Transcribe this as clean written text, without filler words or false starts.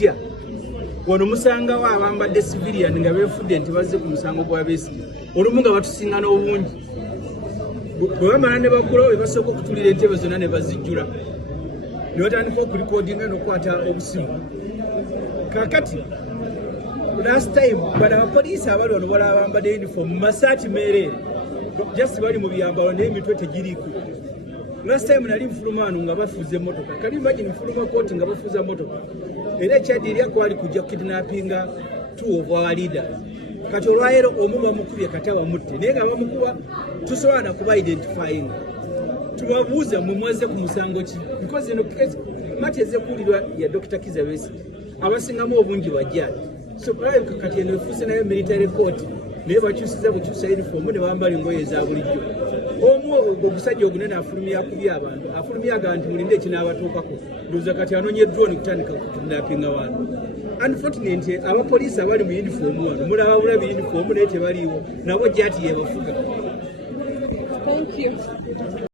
bajja wano musangawo abambadde civilian nga beefudde nti bazze ku musango gwa Besigye olumu nga batusinga n'obungi bwe bamala ne baggulawo be basooka okutulira entebe zonna ne bazijjula ne batandika okulikodinga n'okukwata obusimu kaakati last time bano abapoliisi abali wano bala abambadde uniform mu masaati meereere just bali mu byambalo naye emitwe tegiriiko. Last time nali nfuluma wano nga bafuuza emmotoka kali imagine nfuluma kooti nga bafuuza emmotoka era ekyaddirira kwali kujja kukidnappinga two of our leaders kati olwaleero omu bamukubye kati abamutte naye nga bamukuba tusobola na kuba identifying tubabuuza mwe mwaze ku musango ki because eno mati ezekuulirwa ya Dr. Kizza Besigye abasingamu obungi bajjaji so kulabika kati eno efuuse nayo military court naye bakyusiza bukyusa uniform ne bambala engoye eza bulijjo omu omusajja ogunene afulumya akubye abantu afulumya abantu mulinde ekinaabatuukako ndowooza kati anoonya drone kutandika kukidnappinga wano unfortunately abapoliisi abali mu uniform wano mulaba bulabi uniform naye tebaliiwo nabo jati yebafuga.